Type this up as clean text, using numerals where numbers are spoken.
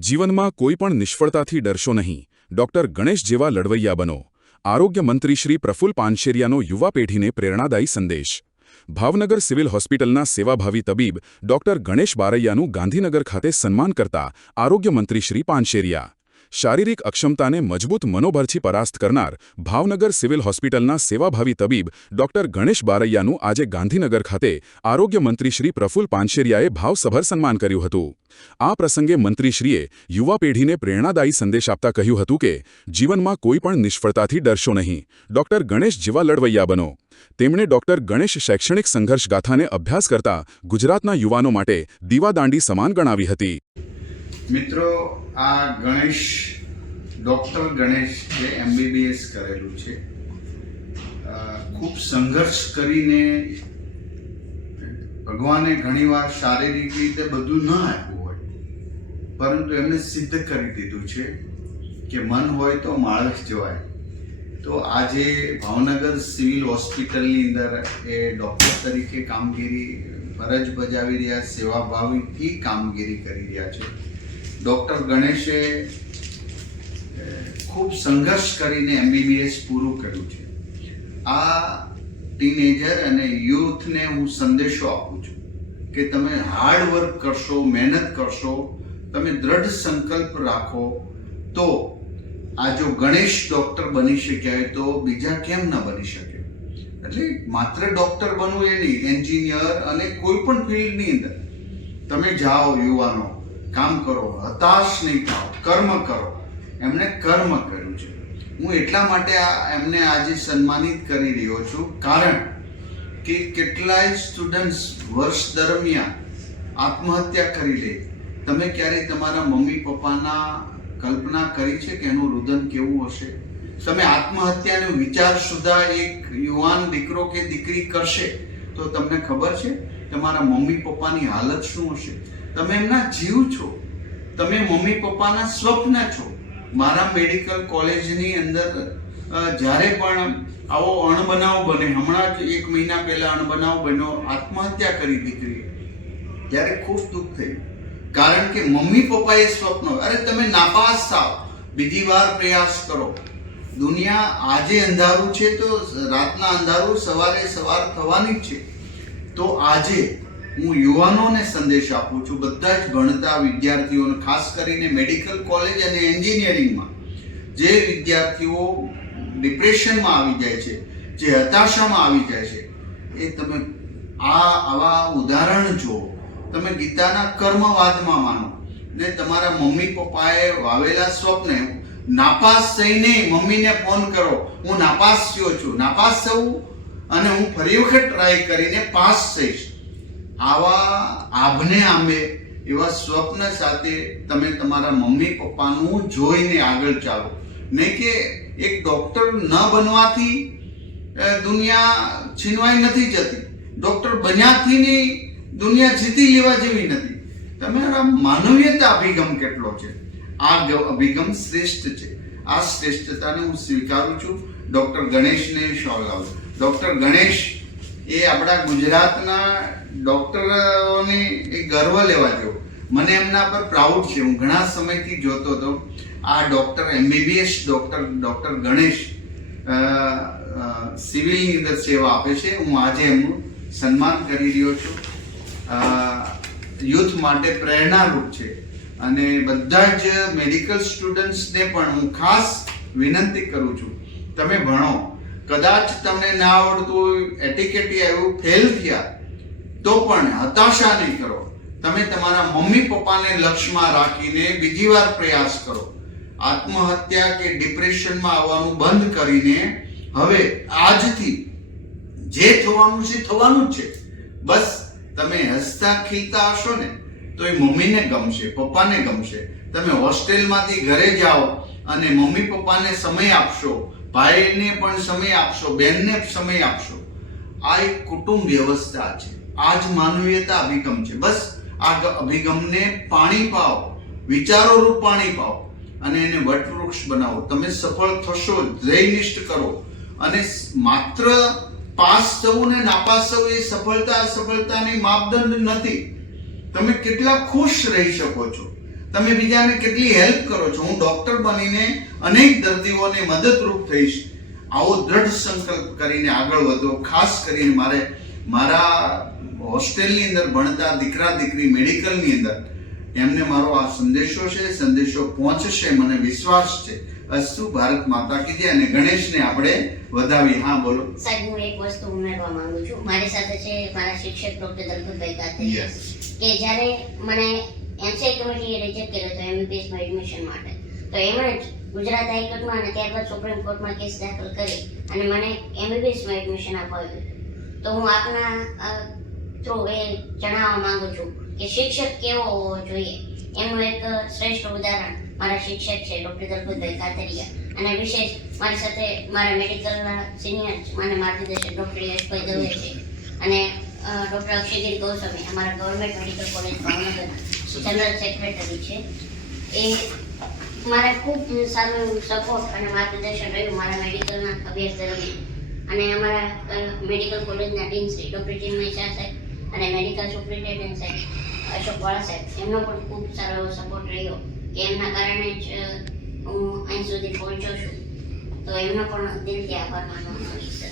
જીવનમાં કોઈપણ નિષ્ફળતાથી ડરશો નહીં. ડોક્ટર ગણેશ જેવા લડવૈયા બનો. આરોગ્ય મંત્રી શ્રી પ્રફુલ્લ પાનશેરિયાનો યુવા પેઢીને પ્રેરણાદાયી સંદેશ. ભાવનગર સિવિલ હોસ્પિટલના સેવાભાવી તબીબ ડોક્ટર ગણેશ બારૈયાનું ગાંધીનગર ખાતે સન્માન કરતા આરોગ્ય મંત્રી શ્રી પાનશેરિયા. શારીરિક અક્ષમતાને મજબૂત મનોબળથી પરાસ્ત કરનાર ભાવનગર સિવિલ હોસ્પિટલના સેવાભાવી તબીબ ડોક્ટર ગણેશ બારૈયાનું આજે ગાંધીનગર ખાતે આરોગ્ય મંત્રી શ્રી પ્રફુલ્લ પાનશેરિયાએ ભાવસભર સન્માન કર્યું હતું. આ પ્રસંગે મંત્રીશ્રીએ યુવા પેઢીને પ્રેરણાદાયી સંદેશ આપતા કહ્યું હતું કે જીવનમાં કોઈપણ નિષ્ફળતાથી ડરશો નહીં. ડોક્ટર ગણેશ જેવા લડવૈયા બનો. તેમણે ડોક્ટર ગણેશ શૈક્ષણિક સંઘર્ષ ગાથાને અભ્યાસ કરતા ગુજરાતના યુવાનો માટે દીવાદાંડી સમાન ગણાવી હતી. મિત્રો, આ ગણેશ ડોક્ટર ગણેશ જે MBBS કરેલું છે, ખૂબ સંઘર્ષ કરીને ભગવાને ઘણીવાર શારીરિક રીતે બધું ન આપ્યું હોય, પરંતુ એમને સિદ્ધ કરી દીધું છે કે મન હોય તો માણસ જવાય. તો આજે ભાવનગર સિવિલ હોસ્પિટલની અંદર એ ડૉક્ટર તરીકે કામગીરી ફરજ બજાવી રહ્યા, સેવાભાવીથી કામગીરી કરી રહ્યા છે. ડૉક્ટર ગણેશે ખૂબ સંઘર્ષ કરીને MBBS પૂરું કર્યું છે. આ ટીનેજર અને યુથને હું સંદેશો આપું છું કે તમે હાર્ડ વર્ક કરશો, મહેનત કરશો, તમે દ્રઢ સંકલ્પ રાખો તો આ જો ગણેશ ડૉક્ટર બની શક્યા હોય તો બીજા કેમ ન બની શકે. એટલે માત્ર ડૉક્ટર બનવું એ નહીં, એન્જિનિયર અને કોઈ પણ ફિલ્ડની અંદર તમે જાઓ, યુવાનો કામ કરો, હતાશ નહીં થાઓ, કર્મ કરો. એમણે કર્મ કર્યું છે. હું એટલા માટે એમને આજે સન્માનિત કરી રહ્યો છું કારણ કે કેટલાય સ્ટુડન્ટ્સ વર્ષ દરમિયાન આત્મહત્યા કરી લે. તમે ક્યારેય તમારા મમ્મી પપ્પાના કલ્પના કરી છે કે એનું રુદન કેવું હશે? તમે આત્મહત્યાનો વિચાર સુધા એક યુવાન દીકરો કે દીકરી કરશે તો તમને ખબર છે તમારા મમ્મી પપ્પાની હાલત શું હશે? તમે એમના જીવ છો, તમે મમ્મી પપ્પાના સ્વપ્ન છો. મારા મેડિકલ કોલેજની અંદર જ્યારે પણ આવો અણબનાવ બને, હમણાં જ 1 મહિના પહેલા અણબનાવ બન્યો, આત્મહત્યા કરી દીકરી, ત્યારે ખૂબ દુઃખ થયું. કારણ કે મમ્મી પપ્પાએ સ્વપ્ન, અરે તમે નાપાસ થાવ, બીજી વાર પ્રયાસ કરો. દુનિયા આજે અંધારું છે તો રાતના અંધારું સવારે સવાર થવાની જ છે. તો આજે હું યુવાનોને સંદેશ આપું છું, બધા જ ભણતા વિદ્યાર્થીઓને, ખાસ કરીને મેડિકલ કોલેજ અને એન્જિનિયરિંગમાં જે વિદ્યાર્થીઓ ડિપ્રેશનમાં આવી જાય છે, જે હતાશામાં આવી જાય છે, એ તમે આવા ઉદાહરણ જુઓ. તમે ગીતાના કર્મવાદમાં માનો ને તમારા મમ્મી પપ્પાએ વાવેલા સ્વપ્ને નાપાસ થઈને મમ્મીને ફોન કરો, હું નાપાસ થયો છું, નાપાસ થવું અને હું ફરી વખત ટ્રાય કરીને પાસ થઈશ. આવા આભને આંબે એવા સ્વપ્ન સાથે તમે તમારા મમ્મી પપ્પાનું જોઈને આગળ ચાલો. નહીં કે એક ડૉક્ટર ન બનવાથી દુનિયા છીનવાઈ નથી જતી, ડૉક્ટર બન્યાથી દુનિયા જીતી લેવા જેવી નથી. તમારા માનવીયતા અભિગમ કેટલો છે, આ અભિગમ શ્રેષ્ઠ છે. આ શ્રેષ્ઠતાને હું સ્વીકારું છું. ડૉક્ટર ગણેશને શોલ આવું. ડૉક્ટર ગણેશ એ આપણા ગુજરાતના ડૉક્ટરોને એ ગર્વ લેવા જેવો. મને એમના પર પ્રાઉડ છે. હું ઘણા સમયથી જોતો હતો આ ડૉક્ટર MBBS ડૉક્ટર ગણેશ સિવિલની અંદર સેવા આપે છે. હું આજે એમનું સન્માન કરી રહ્યો છું. યુથ માટે પ્રેરણારૂપ છે. અને બધા જ મેડિકલ સ્ટુડન્ટ્સને પણ હું ખાસ વિનંતી કરું છું, તમે ભણો. કદાચ તમને ના આવડતું, એટીકેટી આવ્યું, ફેલ થયા તો પણ હતાશા નહીં કરો. તમે તમારા મમ્મી પપ્પાને લક્ષ્યમાં રાખીને બીજી વાર પ્રયાસ કરો. આત્મહત્યા કે ડિપ્રેશનમાં આવવાનું બંધ કરીને હવે આજથી જે થવાનું છે થવાનું જ છે. બસ તમે હસતા ખીલતા હશો ને તો એ મમ્મીને ગમશે, પપ્પાને ગમશે. તમે હોસ્ટેલમાંથી ઘરે જાઓ અને મમ્મી પપ્પાને સમય આપશો, ભાઈને પણ સમય આપશો, બહેનને સમય આપશો. આ એક કુટુંબ વ્યવસ્થા છે. આ જ માનવીયતા અભિગમ છે. બસ આ અભિગમને પાણી પાઓ, વિચારો રૂપ પાણી પાઓ અને એને વટવૃક્ષ બનાવો. તમે સફળ થશો, ધ્યેયનિષ્ઠ કરો. અને માત્ર પાસ થવું ને નાપાસ થવું એ સફળતાની માપદંડ નથી. તમે કેટલા ખુશ રહી શકો છો, તમે બીજાને કેટલી હેલ્પ કરો છો. હું ડોક્ટર બનીને અનેક દર્દીઓને મદદરૂપ થઈશ, આવો દ્રઢ સંકલ્પ કરીને આગળ વધો. ખાસ કરીને મારા હોસ્ટેલની અંદર ભણતા દીકરા દીકરી મેડિકલની અંદર એમને મારો આ સંદેશો છે, સંદેશો પહોંચશે, મને વિશ્વાસ છે. અસ્તુ. ભારત માતા કી જય. અને ગણેશને આપણે વધાવી. હા, બોલો. સાહેબ, હું એક વસ્તુ ઉમેરવા માંગુ છું. મારી સાથે છે મારા શિક્ષક ડોક્ટર દલપતભાઈ કાતરિયા, કે જ્યારે મને એનસીઆઈ કમિટીએ રિજેક્ટ કર્યો હતો એમબીબીએસમાં એડમિશન માટે, તો એમણે જ ગુજરાત હાઈકોર્ટમાં અને ત્યારબાદ સુપ્રીમ કોર્ટમાં કેસ દાખલ કરી અને મને એમબીબીએસમાં એડમિશન અપાવ્યું. તો હું આપના થ્રુ એ જણાવવા માંગુ છું કે શિક્ષક કેવો હોવો જોઈએ એનું એક શ્રેષ્ઠ ઉદાહરણ મારા શિક્ષક છે ડોક્ટર દલપતભાઈ કાતરિયા. અને વિશેષ મારી સાથે મારા મેડિકલના સિનિયર મને માર્ગદર્શક ડોક્ટર યશભાઈ દવે છે અને ડોક્ટર અક્ષયગીરી ગૌસ્વામી અમારા ગવર્મેન્ટ મેડિકલ કોલેજ ભાવનગરના જનરલ સેક્રેટરી છે. એ મારે ખૂબ સારું સપોર્ટ અને માર્ગદર્શન રહ્યું મારા મેડિકલના અભ્યાસ દરમિયાન. અને અમારા મેડિકલ કોલેજના ડીન શ્રી ડોક્ટર ચિન્મય શાહ સાહેબ અને મેડિકલ સુપ્રિન્ટેન્ડન્ટ સાહેબ અશોક વાળા સાહેબ, એમનો પણ ખૂબ સારો એવો સપોર્ટ રહ્યો કે એમના કારણે જ હું અહીં સુધી પહોંચ્યો છું. તો એમનો પણ દિલથી આભાર માનવાનો છે.